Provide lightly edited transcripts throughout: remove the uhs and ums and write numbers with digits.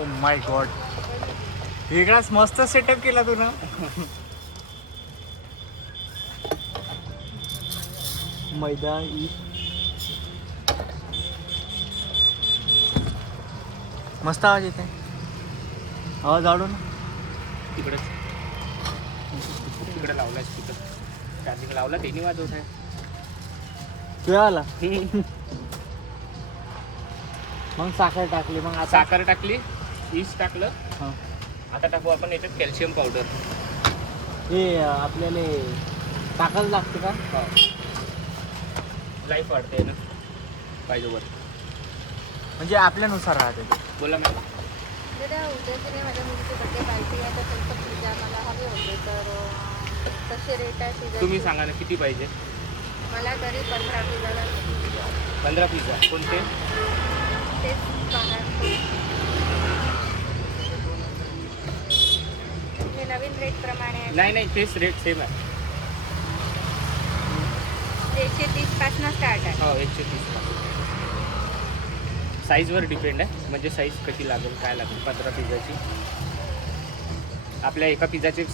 Oh my God, वेगळाच मस्त setup केला तू ना. मैदा मस्त आवाज येते. आवाज आडू ना तिकडेच तिकडे लावला स्पीकर, चार्जिंग लावला त्यांनी वाजवत आहे. तुझ्या आला मग साखर टाकली, मग आता साखर टाकली, ईस्ट टाकलं. हां. आता टाकू आपण याच्यात कॅल्शियम पावडर. हे आपल्याला टाकायला लागते का? लाईफ वाढते ना पाहिजे वर. म्हणजे आपल्यानुसार राहते. बोला मॅम. दादा उद्या तरी माझ्या मुलीची बड्डे पार्टी आहे, तर तुमचं पिझ्झा मला हवे होते, तर कसे रेट आहे पिझ्झा? तुम्ही सांगा ना किती पाहिजे. मला तरी 15 पिझ्झा लागतील. 15 पिझ्झा कोणते? तेच बाहेर हे नवीन रेटप्रमाणे आहे. नाही नाही तेच रेट सेम आहे. 130 पासून स्टार्ट आहे. हो 130. साईजवर डिपेंड आहे, म्हणजे साईज कशी लागेल काय लागेल. 15 पिझ्झाची आपल्या एका पिझ्झाचे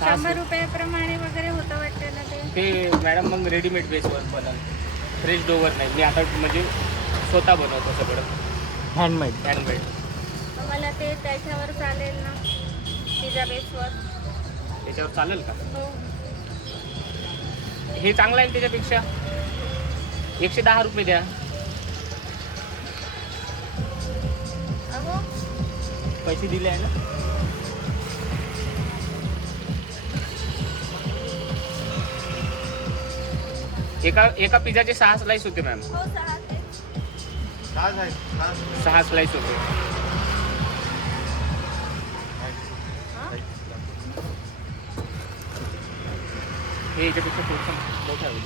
100 रुपयाप्रमाणे वगैरे होतं वाटतं ना ते. ते मॅडम मग रेडीमेड बेसवर बनल, फ्रेश डोवर नाही. मी आता म्हणजे स्वतः बनवतो सगळं हँडमेड. हँडमेड. मग मला ते त्याच्यावर चालेल ना, पिझ्झा बेसवर? त्याच्यावर चालेल का? हो. हे चांगलं आहे त्याच्यापेक्षा. 110 रुपये द्या. अहो पैसे दिले आहे ना. एका पिझ्झाचे 6 स्लाइस होते मॅम. हो 6 आहे. 6 स्लाइस होते. हे याच्यापेक्षा थोडंसं मोठं आहे.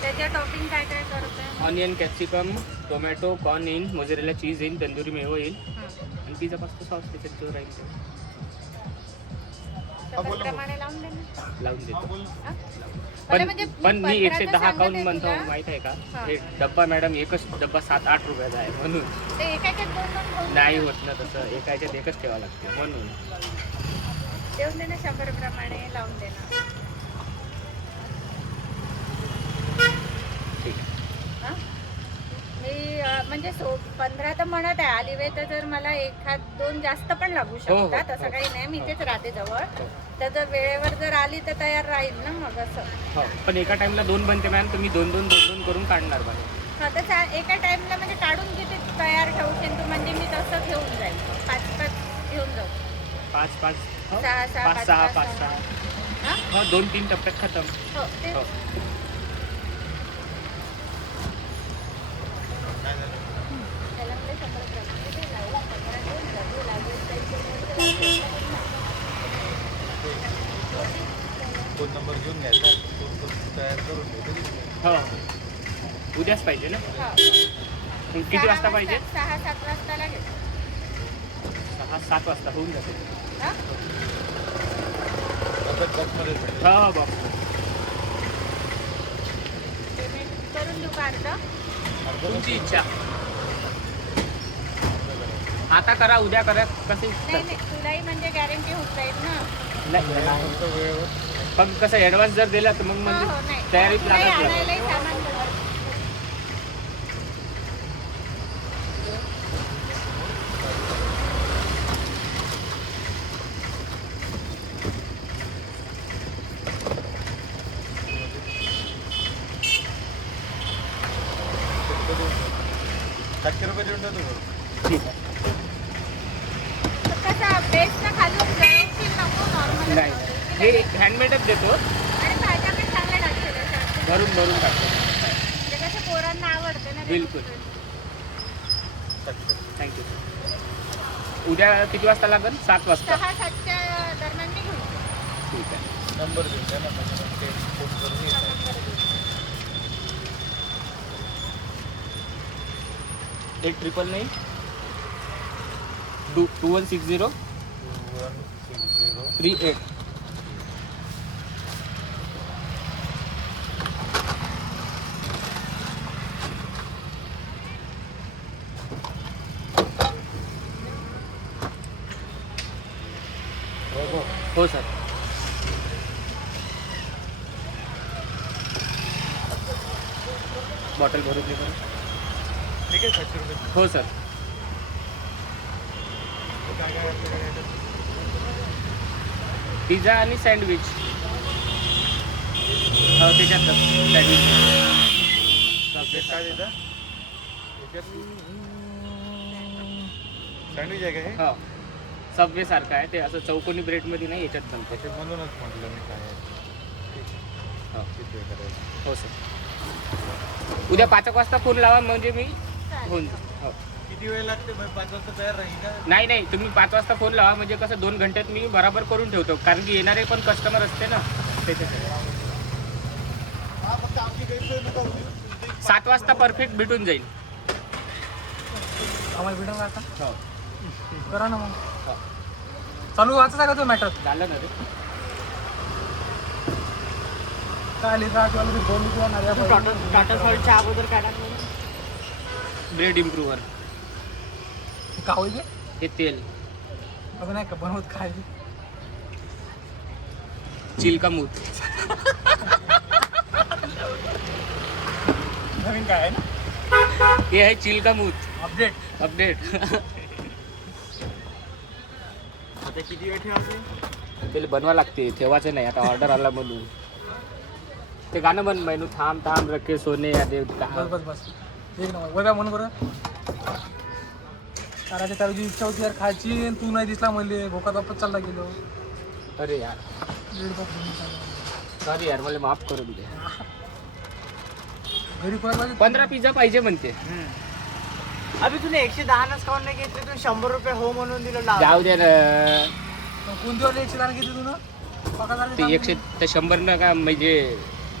त्याच्या टॉपिंग काय काय करताय? ऑनियन, कॅप्सिकम, टोमॅटो, कॉर्न येईन, मोझरेला चीज येईन, तंदुरी मेवा येईल आणि पिझ्झा पास्ता सॉस त्याच्यात जो राहील ते प्रमाणे लावून दे ना. लावून देतो. हा? पण म्हणजे पण मी 15 110 सांगत काऊन आहे म्हणतो तुला. माहित आहे का? हा. हे डब्बा मॅडम एकच डब्बा 7-8 रुपयाचा आहे म्हणून. ते एका एकात 2-2 खाऊन नाही दे होत ना तसं, एका याच्यात एकच ठेवावं लागते म्हणून. देऊन दे ना, 100 प्रमाणे लावून दे ना. ठीक आहे. हा? मी म्हणजे 15 तर म्हणत आहे. आली वेळ तर जर मला 1-2 जास्त पण लागू हो, हो, शकतात, असं हो. काही नाही. मी इथेच राहते जवळ, हो. तर जर वेळेवर जर आली तर तयार राहील ना मग असं. हो पण एका टाइमला 2 बनते मॅम, तुम्ही 2-2 करून काढणार बघा. हा तर एका टाइमला म्हणजे काढून किती तयार ठेवशील तू? म्हणजे मी तसं घेऊन जाईल, 5-5 घेऊन जाऊ. 5-5 6-6 5-6 5-6. हा? हो 2-3 टप्प्यात खतम. हो ते हो. त्याला म्हणजे 100 प्रमाणे ते लावू. 15 घेऊन जा. तू लागेल काही फोन नंबर घेऊन घ्यायचा, फोन तयार करून घ्यायचं. हो उद्याच पाहिजे ना. हा. किती वाजता पाहिजे? 6-7 वाजता लागेल. 6-7 वाजता होऊन जाते. हा? आता बसमध्ये भेटेल. हो बॉक्स. पेमेंट करून देऊ का अर्ध? तुमची इच्छा. आता करा उद्या करा कसे. नाही नाही, तुलाही म्हणजे गॅरंटी होत जाईल ना. नाही फक्त वेळेवर पण कसं ॲडव्हान्स जर दिला तर मग हो म्हणजे हो नाही, तयारीत तुलाही लागत नाही. आणायलाही सामान मिळेल. ₹700 देऊन टाकतो. ठीक आहे. तर कसा बेसला खालून जळवशील नको, नॉर्मल. नाही हे हँडमेडच देतो, आणि भाज्या पण चांगल्या टाकशील अशा. भरून टाकतो. ते कसं पोरांना आवडते ना ते. बिलकुल. थँक्यू. उद्या किती वाजता लागेल? 7 वाजता. 6-7च्या दरम्यान मी घेऊन येते. ठीक आहे. नंबर देऊन द्या ना, म्हणजे मग ते फोन करून हा, येईल. नंबर देते. 8999 2160 2160 38. हो सर. बॉटल भरून दे बरं. ठीक आहे 500 रुपये. हो सर. काय काय आपल्याकडे item? पिझ्झा आणि सँडविच. हो त्याच्यात सँडविच. याच्यात काय देता? याच्यात सँडविच आहे का हे? हो सबवे सारखं आहे ते असं चौकोनी ब्रेडमध्ये नाही याच्यात बनते. ते म्हणूनच म्हटलं मी काय आहे. हो. किती वेळ करायचं? हो सर. उद्या 5 वाजता फोन लावा म्हणजे मी होऊन जाईल. हो. किती वेळ लागते 5 वाजता तयार राहील का? नाही तुम्ही 5 वाजता फोन लावा म्हणजे कसं 2 घंट्यात मी बराबर करून ठेवतो कारण की येणारे पण कस्टमर असते ना त्याच्यासाठी. 7 वाजता परफेक्ट भेटून जाईल. आम्हाला भेटेल का आता? हो. करा ना मग. हो. चालू व्हायचं आहे का तो मॅटर? झालं ना रे. काय लिहिता किंवा ते बोलू किंवा नार्या टाटा सॉल्टच्या अगोदर काय टाकलं? ब्रेड इम्प्रूव्हर. का होईल हे तेल अगं नाही का बनवत काय चिलका मूत. नवीन काय आहे ना हे आहे चिलका मूत अपडेट. अपडेट. आता किती वेळ ठेवायचं? पहिले बनवा लागते ठेवायचं नाही. आता ऑर्डर आला म्हणून ते गाणं बन मैनू थांब थांब रखे सोने या देव बस कहा. बस बस एक नंबर वय म्हणून बरं करायची त्याची इच्छा होती यार खायची आणि तू नाही दिसला म्हणले भोका दापत चालला गेलो. अरे यार दीड तास बनवून चाललो. सॉरी यार मला माफ करून दे. घरी कोणाला पाहिजे? 15 पिझ्झा पाहिजे म्हणते. अभि तुला 110 नच काऊन नाही घेतले? तू 100 रुपये हो म्हणून दिलं लाव. जाऊ दे ना. कोणती वाले 110 घेतली तू ना पका झाली ते 100 ते 100 न का म्हणजे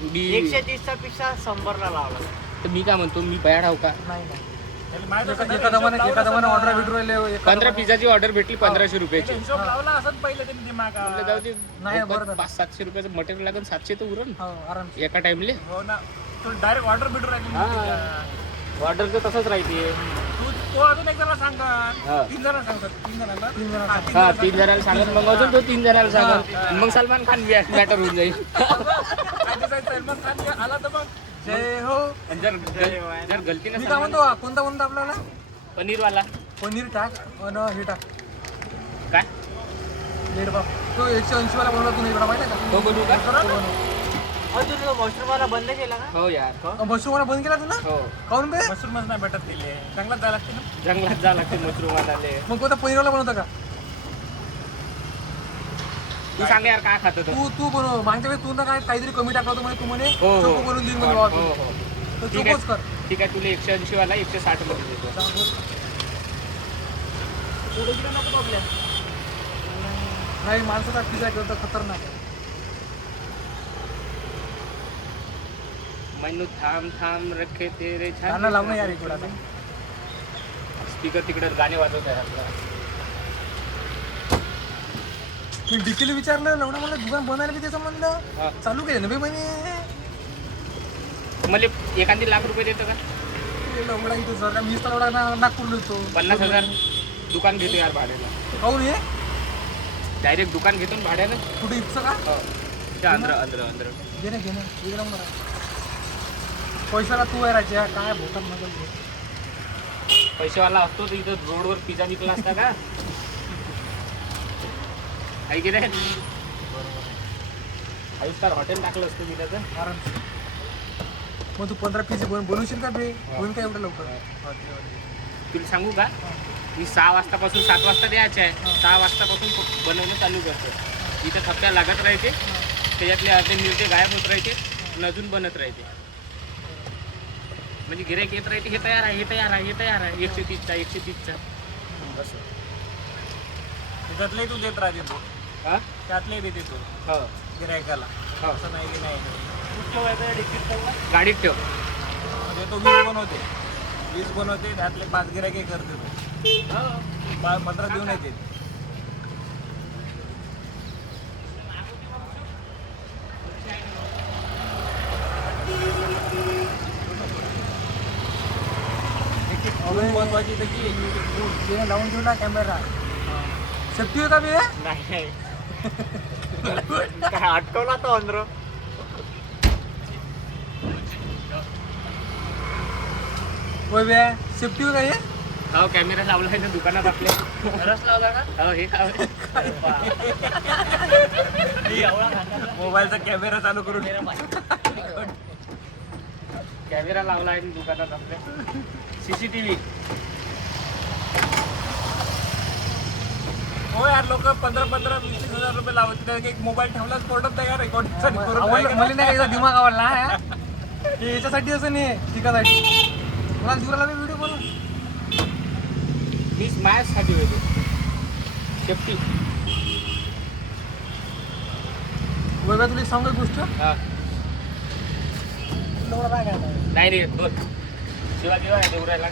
मी 130 चा पेक्षा 100 ला लावला. तर मी काय म्हणतो मी बयाड आहो का. नाही नाही एका दमाने ऑर्डर भेटू राहिले 15 पिझ्झाची ऑर्डर भेटली 1500 रुपयाची. लावला असत पहिले त्यांनी दिमाग म्हटलं जाऊ दे नाही, बरं झालं. 500-700 रुपयाचं मटेरियल लागेल 700 तर उरण हो आराम एका टाइमले. हो ना तो डायरेक्ट ऑर्डर भेटू राहिली ऑर्डर तर तसंच राहते. तू तो अजून एक जणांना सांग हा. 3 जणांना सांगतात 3 जणांना हा 3 जणांना सांगत मग अजून तो 3 जणांना सांगत मग सलमान खान मॅटर होऊन जाईल. सलमान खान आला तर मग जय हो. आणि जर गलतीनं मी काय म्हणतो कोणता म्हणतो आपल्याला पनीरवाला पनीर टाक आणि हे टाक काय लेट बाप तो 180 वाला बनवला तू इकडं माहिती आहे तो बनवू का? का तो तुझं मशरूम वाला बंद केला का? हो यार. मशरूम वाला बंद केला तू ना हो काऊन बे मशरूमच नाही भेटत तिले चांगलाच जायला लागते ना जंगलात जावं लागते मशरूमवाल्याले. मग कोणता पनीरवाला बनवता का तू सांग यार काय खात होतं. तू बनव मागच्या वेळेस तू ना काय काहीतरी कमी टाकला होता म्हणे तू म्हणे हो हो चोको बनवून देईन म्हणे हो बाबा हो तर ठीक चोकोच कर आहे ठीक आहे तुला 180 वाला 160 मध्ये देतो. नाही माणसाचा पिझ्झा केला खतरनाक आहे. मैनू थांब थांब रखे तेरे गाणं लावणं यार इकडं आता स्पीकर तिकडे गाणे वाजवत आहे आपला. मी डिकीला विचारलं लवडा मला दुकान बनायला बी त्याचं म्हणलं हा. चालू केलं ना बे म्हणे मला एखादी लाख रुपये देतं का? लवडा इथं जर मी लवडा नागपूरला येतो 50,000 दुकान घेतो यार भाड्याला. काऊन हे डायरेक्ट दुकान घेतो ना भाड्यानं. कुठे इथचं का हो त्या अंदर घे ना एक नंबर आहे. पैशाला तू आहे राजा काय भोकात नकल घे पैसेवाला असतो तर इथं रोडवर पिझ्झा विकला असता का? आहे की नाही? 5 स्टार हॉटेल टाकलं असतं मी त्याचं. कारण मग तू 15 पीस बनवशील का बे होईल का एवढं लवकर तुला सांगू का मी 6 वाजतापासून 7 वाजता द्यायचं आहे. 6 वाजतापासून बनवणं चालू करतो. इथं थप्प्या लागत राहते त्याच्यातले अर्धे मिरचे गायब होत राहते आणि अजून बनत राहते. म्हणजे गिऱ्हाईक येत राहते हे तयार आहे 130चा 130चा असं. त्यातले तू देत राहते तू हां त्यातले देते तू हो गिरायकाला हो असं नाही की नाही गाडीत ठेव. म्हणजे तो 20 बनवते त्यातले 5 गिरायके करते तो 15 देऊन येते. महत्वाची त्याची लावून ठेवला कॅमेरा सेफ्टी होता बे नाही काय अटकवला तो अंदर. सेफ्टी काय हो कॅमेरा लावलाय ना दुकानात आपल्या. लावला ना. हो हे काय मोबाईलचा कॅमेरा चालू करून कॅमेरा लावला आहे दुकानात आपल्या. CCTV. हो यार लोक 15-20 रुपये लावत एक मोबाईल ठेवलाच पोर्टात तयार रेकॉर्ड मला नाही याचा दिमाग आवडला हे याच्यासाठी असं नाही शिकासाठी मला जुराला व्हिडिओ बनव. मी माझ्यासाठी होतो सेफ्टी. बघा तुला सांगू एक गोष्ट नाही रे दोन शिवा किंवा देवरायला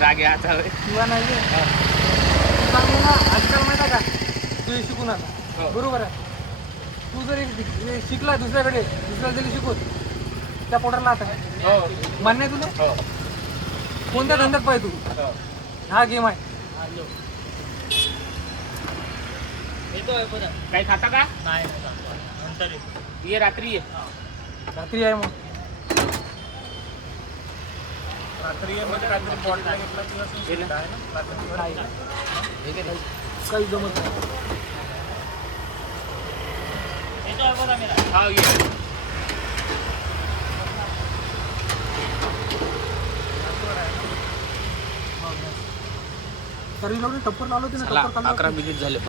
राग याचा होय. किंवा नाही आजकाल माहिती आहे का तू शिकून आता हो. बरोबर आहे. तू जर शिकला दुसऱ्याकडे दुसऱ्याला जरी शिकवत त्या पोटाला आता हो मान्य आहे तुला. हो कोणत्या धंद्यात पाहिजे तू हो. हा गेम आहे. काही खाता का नाही ये रात्री ये. रात्री आहे मग रात्री आहे म्हणजे रात्री बॉटला घेतला किंवा सुशील आहे ना रात्री काही जमत नाही. हा ये. तरी लावली टप्पर लावलं होती ना चला टप्पर 11 मिनिट झाले.